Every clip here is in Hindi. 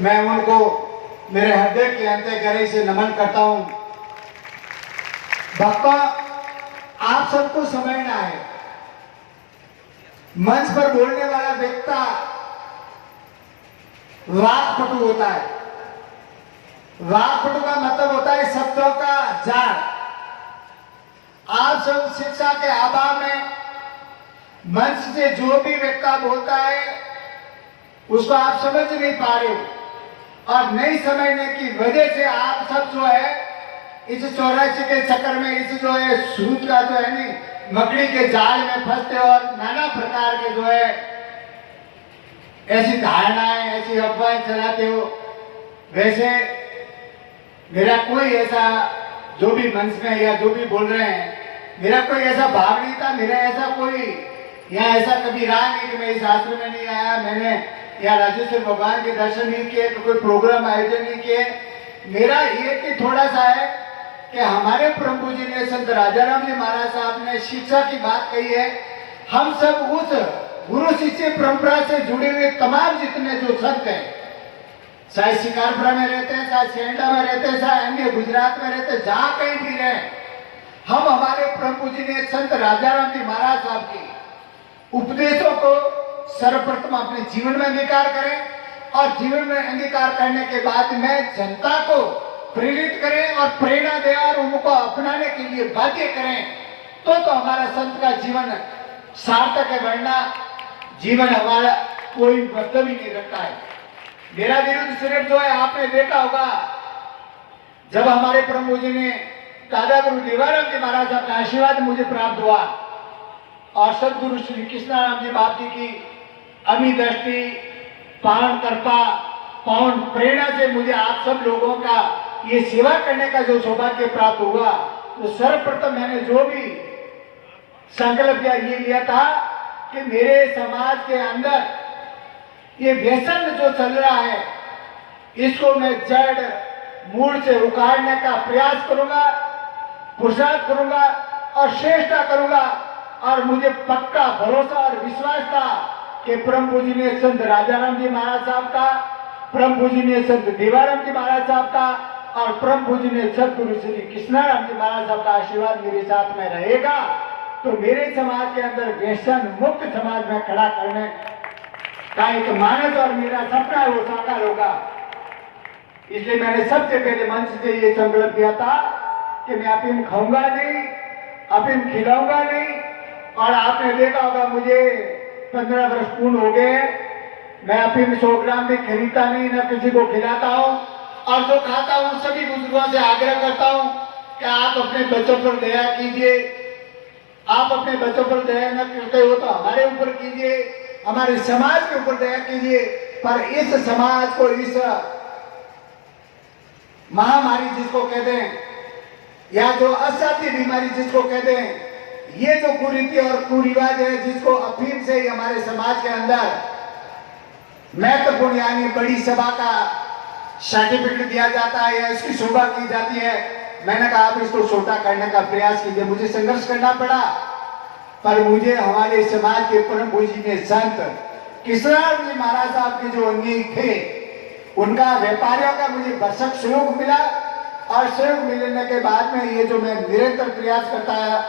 मैं उनको मेरे हृदय के अंतःकरण से नमन करता हूं। भक्तों, आप सबको समझना है, मंच पर बोलने वाला व्यक्ति वाक्पटु होता है। वाक्पटु का मतलब होता है शब्दों का जाल। आप सब शिक्षा के अभाव में मंच से जो भी व्यक्ति बोलता है उसको आप समझ नहीं पा रहे हो, और नहीं समझने की वजह से आप सब जो है इस 84 के चक्कर में, इस जो है सूद का जो है नहीं मकड़ी के जाल में फंसते हो, और नाना प्रकार के जो है ऐसी धारणाएं, ऐसी अफवाहें चलाते हो। वैसे मेरा कोई ऐसा, जो भी मंच में या जो भी बोल रहे हैं, मेरा कोई ऐसा भाव नहीं था, मेरा ऐसा कोई यहाँ ऐसा कभी रहा नहीं कि मैं इस आश्रम में नहीं आया, मैंने यहाँ राजेश्वर भगवान के दर्शन नहीं किए, तो कोई प्रोग्राम आयोजन नहीं किए। मेरा ये कि थोड़ा सा है कि हमारे प्रभु जी ने, संत राजाराम जी महाराज साहब ने शिक्षा की बात कही है। हम सब उस गुरु शिष्य परंपरा से जुड़े हुए तमाम जितने जो संत हैं, चाहे शिकारपुरा में रहते हैं, चाहे सेंडा में रहते हैं, चाहे अन्य गुजरात में रहते हैं, जहां कहीं भी रहे, हम हमारे प्रभु जी ने संत राजाराम जी महाराज साहब के उपदेशों को सर्वप्रथम अपने जीवन में अंगीकार करें, और जीवन में अंगीकार करने के बाद में जनता को प्रेरित करें और प्रेरणा दें और उनको अपनाने के लिए बाध्य करें, तो हमारा संत का जीवन सार्थक है, वरना जीवन हमारा कोई मतलब ही नहीं रखता है। मेरा विरुद्ध सिर्फ जो है, आपने देखा होगा जब हमारे प्रभु जी ने दादा गुरु देवाराम जी महाराज साहब का आशीर्वाद मुझे प्राप्त हुआ, और सदगुरु श्री कृष्णाराम जी बाप जी की अमी दृष्टि, पावन कृपा, पावन प्रेरणा से मुझे आप सब लोगों का ये सेवा करने का जो सौभाग्य प्राप्त हुआ, तो सर्वप्रथम मैंने जो भी संकल्प ये लिया था कि मेरे समाज के अंदर ये व्यसन जो चल रहा है, इसको मैं जड़ मूल से उखाड़ने का प्रयास करूंगा, पुरुषार्थ करूंगा और चेष्टा करूंगा। और मुझे पक्का भरोसा और विश्वास था कि प्रभु जी ने संत राजाराम जी महाराज साहब का, प्रभु जी ने संत देवाराम जी महाराज साहब का, और प्रभु जी ने सदगुरु श्री कृष्णाराम जी महाराज साहब का आशीर्वाद मेरे साथ में रहेगा, तो मेरे समाज के अंदर व्यसन मुक्त समाज में खड़ा करने का एक मानस और मेरा सपना है, वो साकार होगा। इसलिए मैंने सबसे पहले मंच से ये संकल्प किया था कि मैं अफीम खाऊंगा नहीं, अफीम खिलाऊंगा नहीं। और आपने देखा होगा मुझे 15 वर्ष पूर्ण हो गए, मैं अफीम 100 ग्राम भी खरीदता नहीं, न किसी को खिलाता हूँ, और जो खाता हूँ सभी बुजुर्गों से आग्रह करता हूँ कि आप अपने बच्चों पर दया कीजिए। आप अपने बच्चों पर दया न करते हो तो हमारे ऊपर कीजिए, हमारे समाज के ऊपर दया कीजिए। पर इस समाज को, इस महामारी जिसको कहते हैं, या जो असाध्य बीमारी जिसको कहते हैं, ये जो कुरीति और कुरिवाज है, जिसको अफीम से ही हमारे समाज के अंदर महत्वपूर्ण यानी बड़ी सभा का सर्टिफिकेट दिया जाता है या इसकी शोभा की जाती है, मैंने कहा आप इसको छोटा करने का प्रयास कीजिए। मुझे संघर्ष करना पड़ा, पर मुझे हमारे समाज के परम पूज्य ने संत कृष्णाराम जी महाराज साहब के जो अंगी थे, उनका व्यापारियों का मुझे भरसक सहयोग मिला, और सहयोग मिलने के बाद में ये जो मैं निरंतर प्रयास करता है,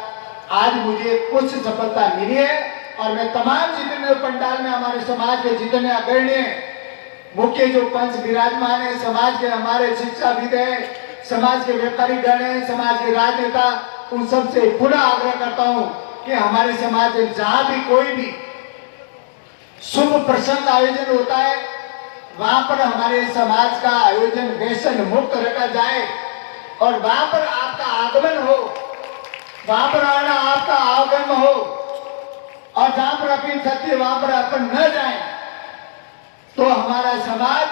आज मुझे कुछ सफलता मिली है। और मैं तमाम जितने पंडाल में हमारे समाज के जितने अग्रणी मुख्य जो पंच विराजमान है, समाज के हमारे शिक्षाविद है, समाज के व्यापारी गण है, समाज के राजनेता, उन सबसे पुनः आग्रह करता हूं कि हमारे समाज में जहां भी कोई भी शुभ प्रसंग आयोजन होता है, वहां पर हमारे समाज का आयोजन व्यसन मुक्त रखा जाए, और वहां पर आपका आगमन हो, वहां पर आना आपका आगमन हो, और जहां पर अफीम सत्य वहां पर अपन न जाए, तो हमारा समाज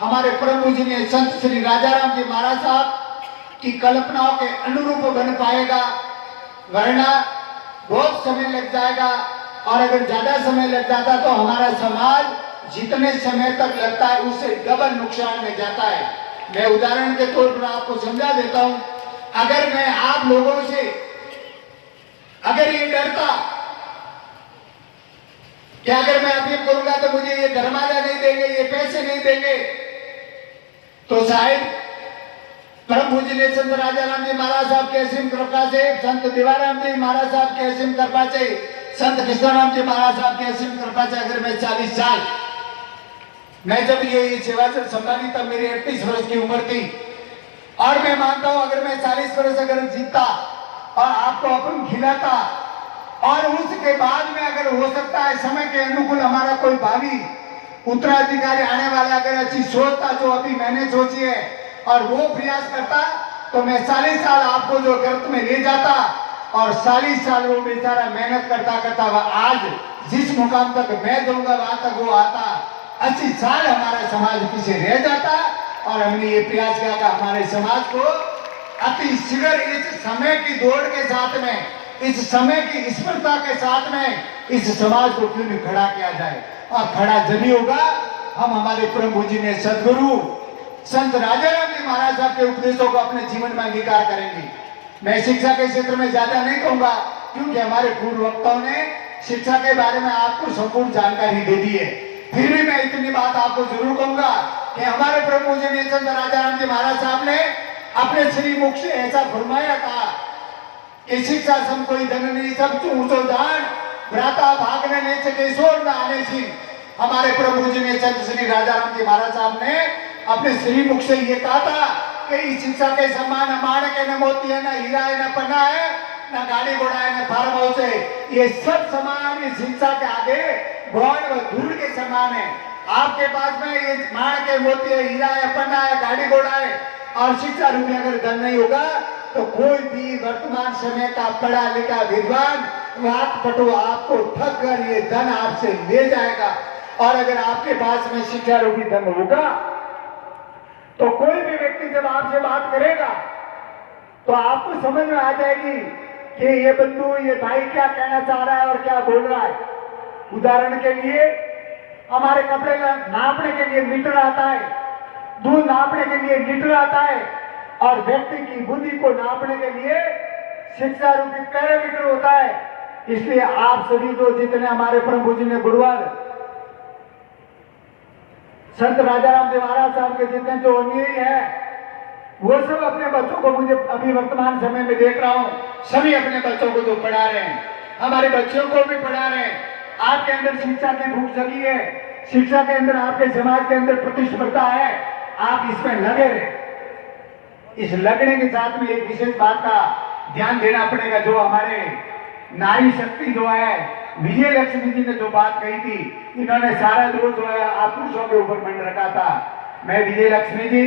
हमारे प्रभु जी ने संत श्री राजाराम जी महाराज साहब की कल्पनाओं के अनुरूप बन पाएगा, वरना बहुत समय लग जाएगा। और अगर ज्यादा समय लग जाता तो हमारा समाज जितने समय तक लगता है उससे डबल नुकसान में जाता है। मैं उदाहरण के तौर पर आपको समझा देता हूं, अगर मैं आप लोगों से अगर ये डरता कि अगर मैं अफीम करूंगा तो मुझे ये दरवाजा नहीं देंगे, ये पैसे नहीं देंगे, तो शायद परम पूज्य संत राजाराम जी महाराज साहब की असीम कृपा से, संत देवाराम जी महाराज साहब की असीम कृपा से, संत कृष्णाराम जी महाराज साहब की असीम कृपा से अगर मैं 40 साल, मैं जब ये सेवा से संभाली तब मेरी 38 वर्ष की उम्र थी, और मैं मानता हूं अगर मैं 40 वर्ष अगर जीता और आपको अपन खिलाता, और उसके बाद में अगर हो सकता है समय के अनुकूल हमारा कोई भावी उत्तराधिकारी आने वाला अगर अच्छी सोचता जो अभी मैंने सोची है और वो प्रयास करता, तो मैं 40 साल आपको जो गर्त में ले जाता, और 40 साल वो बेचारा मेहनत करता करता वह आज जिस मुकाम तक मैं दूंगा वहां तक वो आता, 80 साल हमारा समाज पीछे रह जाता। और हमने ये प्रयास किया कि हमारे समाज को अति शीघ्र इस समय की दौड़ के साथ में, इस समय की स्पर्धा के साथ में इस समाज को क्यों नहीं खड़ा किया जाए, और खड़ा जब होगा हम हमारे प्रभु जी ने सदगुरु संत राजाराम जी महाराज साहब के उपदेशों को अपने जीवन में अंगीकार करेंगे। मैं शिक्षा के क्षेत्र में ज्यादा नहीं कहूंगा क्योंकि हमारे पूर्व वक्ताओं ने शिक्षा के बारे में आपको संपूर्ण जानकारी दे दी है, फिर भी मैं इतनी बात आपको जरूर कहूंगा कि हमारे प्रभु जी ने संत राजाराम जी महाराज साहब ने अपने श्री मुख से ऐसा फरमाया था कि शिक्षा सम कोई धन नहीं सब ऊंचो दान, भ्राता भागने नहीं सके सोर न आने छी। हमारे प्रभु जी ने संत श्री राजाराम जी महाराज साहब ने अपने श्री मुख से ये कहा था कि इस शिक्षा के समान न माणक है, न मोती है, न हीरा है, न पन्ना है, न गाड़ी घोड़ा है, न फार्म हाउस है, ये सब समान इस शिक्षा के आगे गौण व धूल के समान है। आपके पास में ये माणक है, मोती है, हीरा है, पन्ना है, गाड़ी घोड़ा है, और शिक्षा रूपी अगर धन नहीं होगा तो कोई भी वर्तमान समय का पढ़ा लिखा विद्वान वात पटु आपको ठग कर ये धन आपसे ले जाएगा। और अगर आपके पास में शिक्षा रूपी धन होगा तो कोई भी व्यक्ति जब आपसे बात करेगा तो आपको समझ में आ जाएगी कि ये बंधु, ये भाई क्या कहना चाह रहा है और क्या बोल रहा है। उदाहरण के लिए हमारे कपड़े नापने के लिए मीटर आता है, दूध नापने के लिए लीटर आता है, और व्यक्ति की बुद्धि को नापने के लिए शिक्षा रूपी पैरामीटर होता है। इसलिए आप सभी जो जितने हमारे प्रभु जी ने गुरुवार संत राजाराम जी महाराज साहब के जितने जो अनुयायी है वो सब अपने बच्चों को, मुझे अभी वर्तमान समय में देख रहा हूं, सभी अपने बच्चों को जो पढ़ा रहे हैं, हमारे बच्चों को भी पढ़ा रहे हैं। आपके अंदर शिक्षा की भूख जगी है, शिक्षा के अंदर आपके समाज के अंदर प्रतिस्पर्धा है, आप इसमें लगे रहे। इस लगने के साथ में एक विशेष बात का ध्यान देना पड़ेगा, जो हमारे नारी शक्ति जो है विजय लक्ष्मी जी ने जो बात कही थी, इन्होंने सारा दोष जो है आप पुरुषों के ऊपर मंड रखा था। मैं विजय लक्ष्मी जी,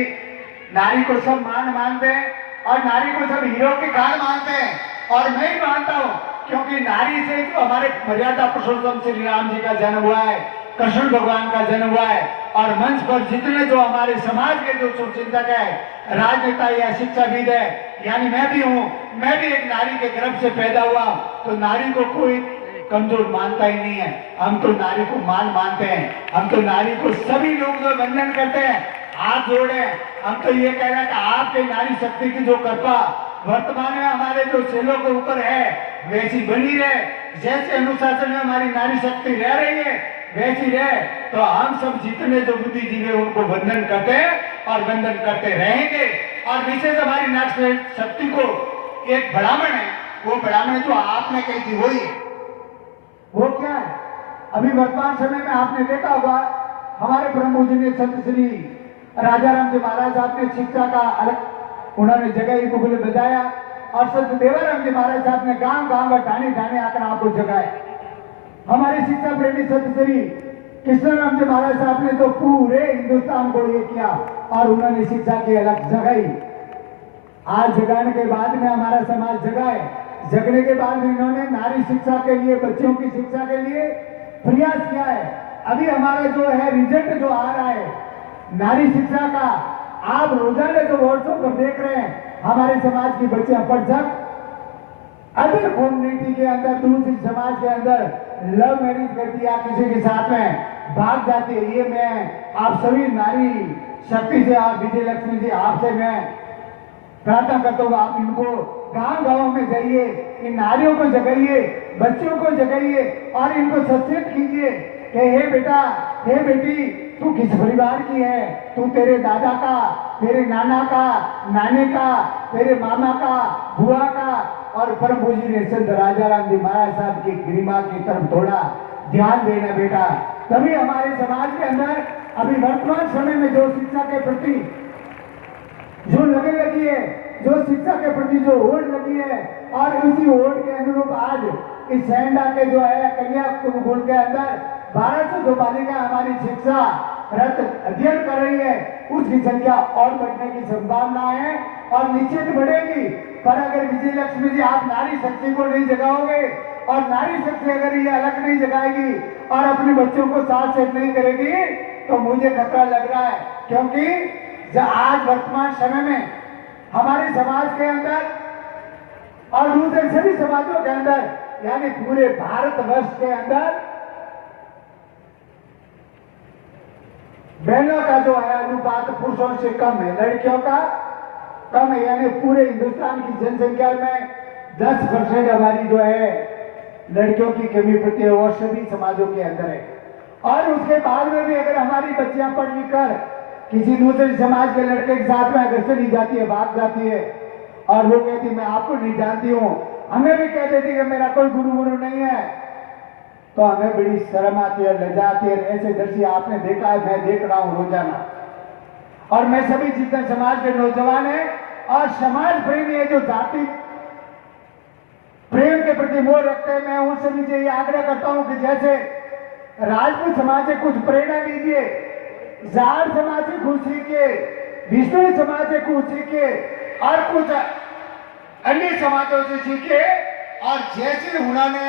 नारी को सब मान मानते हैं और नारी को सब हीरो के काल मानते हैं, और मैं ही मानता हूं क्योंकि नारी से जो हमारे मर्यादा पुरुषोत्तम श्री राम जी का जन्म हुआ है, कृष्ण भगवान का जन्म हुआ है, और मंच पर जितने जो हमारे समाज के जो शुभचिंतक है, राजनेता या शिक्षाविद है, यानी मैं भी हूं, मैं भी एक नारी के गर्भ से पैदा हुआ, तो नारी को कोई कमजोर मानता ही नहीं है। हम तो नारी को मान मानते हैं, हम तो नारी को सभी लोग जो वंदन करते हैं, हाथ जोड़े, हम तो ये कह रहे हैं कि आपके नारी शक्ति की जो कृपा वर्तमान में हमारे जो चेलों के ऊपर है वैसी बनी रहे, जैसे अनुशासन में हमारी नारी शक्ति रह रही है वैसी रहे, तो हम सब जितने जो बुद्धिजीवी उनको वंदन करते हैं और वंदन करते रहेंगे। और विशेष हमारी नारी शक्ति को एक ब्राह्मण है, वो ब्राह्मण जो आपने कही थी वही है। वो क्या है? अभी वर्तमान समय में आपने देखा होगा हमारे प्रभु जी ने संत श्री राजाराम जी महाराज साहब ने शिक्षा का अलग उन्होंने जगह ही बुगल बजाया, और संत देवाराम जी महाराज साहब ने गांव गांव ठाणे ठाणे आकर आपको जगाए। हमारे शिक्षा प्रेमी संत श्री कृष्णराम जी महाराज साहब ने तो पूरे हिंदुस्तान को ये किया और उन्होंने शिक्षा की अलग जगाई। आज जगाने के बाद में हमारा समाज जगा है, जगने के बाद में इन्होंने नारी शिक्षा के लिए, बच्चों की शिक्षा के लिए प्रयास किया है। अभी हमारा जो है रिजल्ट जो आ रहा है नारी शिक्षा का, आप रोजाना जो व्हाट्सएप पर देख रहे हैं, हमारे समाज की बच्चियां पढ़ अदर कम्युनिटी के अंदर, दूसरी समाज के अंदर लव मैरिज कर दिया, किसी के साथ में भाग जाती है। ये मैं आप सभी नारी शक्ति से और विजय लक्ष्मी जी आपसे मैं प्रार्थना करता हूँ, आप इनको गांव गांव में जाइए, इन नारियों को जगाइए, बच्चों को जगाइए और इनको सचेत कीजिए कि हे बेटा, हे बेटी, तू किस परिवार की है, तू तेरे दादा का, तेरे नाना का, नानी का, तेरे मामा का, बुआ का, और परम पूज्य ने संत राजाराम जी महाराज साहब की गरिमा की तरफ थोड़ा ध्यान देना बेटा। तभी हमारे समाज के अंदर अभी वर्तमान समय में जो शिक्षा के प्रति जो लगन लगी है, जो शिक्षा के प्रति जो होड़ लगी है, और उसी होड़ के अनुरूप आज इस सैंडा के जो है कन्या गुरुकुल के अंदर 1200 जो बालिका हमारी शिक्षा रत अध्ययन कर रही है, उसकी संख्या और बढ़ने की संभावना है और निश्चित बढ़ेगी। पर अगर विजय लक्ष्मी जी आप नारी शक्ति को नहीं जगाओगे और नारी शक्ति अगर ये अलग नहीं जगाएगी और अपने बच्चों को साथ सेट नहीं करेगी तो मुझे खतरा लग रहा है। क्योंकि आज वर्तमान समय में हमारे समाज के अंदर और दूसरे सभी समाजों के अंदर यानी पूरे भारतवर्ष के अंदर बहनों का जो है अनुपात पुरुषों से कम है, लड़कियों का कम है। यानी पूरे हिंदुस्तान की जनसंख्या में 10% हमारी जो है लड़कियों की कमी पड़ती है और सभी समाजों के अंदर है। और उसके बाद में भी अगर हमारी बच्चियां पढ़ लिख कर किसी दूसरे समाज के लड़के के साथ में अगर चली जाती है, भाग जाती है और वो कहती मैं आपको नहीं जानती हूँ, हमें भी कह देती कि मेरा कोई गुरु नहीं है, तो हमें बड़ी शर्म आती है, लज्जा आती है। ऐसे दृश्य आपने देखा है, मैं देख रहा हूं रोजाना। और मैं सभी जितने समाज के नौजवान हैं और समाज प्रेमी है जो जाति प्रेम के प्रति मोह रखते हैं, मैं उन सभी से ये आग्रह करता हूं कि जैसे राजपूत समाज से कुछ प्रेरणा लीजिए, जाट समाज से कुछ सीखिए, विष्णु समाज से कुछ सीखिए और कुछ अन्य समाजों से सीखिए। और जैसे उन्होंने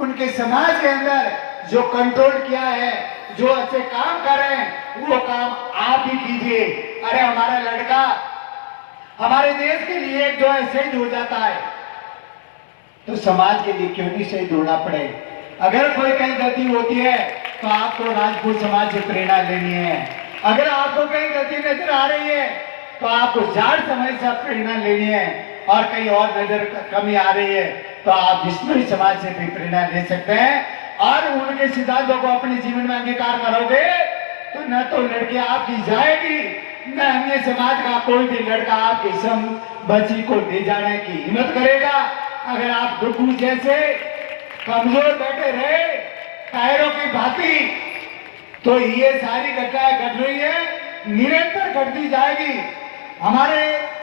उनके समाज के अंदर जो कंट्रोल किया है, जो अच्छे काम कर रहे हैं, वो काम आप ही कीजिए। अरे हमारा लड़का हमारे देश के लिए जो है शहीद हो जाता है तो समाज के लिए क्यों नहीं शहीद होना पड़े। अगर कोई कहीं गलती होती है तो आपको राजपूत समाज से प्रेरणा लेनी है। अगर आपको कहीं गलती नजर आ रही है तो आपको जाट समाज से प्रेरणा लेनी है। और कहीं और नजर कमी आ रही है तो आप विष्णु समाज से भी प्रेरणा ले सकते हैं और उनके सिद्धांतों को अपने जीवन में अंगीकार करोगे तो न तो लड़की आपकी जाएगी, न अन्य समाज का कोई भी लड़का आपकी सम बच्ची को ले जाने की हिम्मत करेगा। अगर आप डुगू जैसे कमजोर बैठे रहे टायरों की भांति तो ये सारी घटनाएं घट रही है, निरंतर घटती जाएगी। हमारे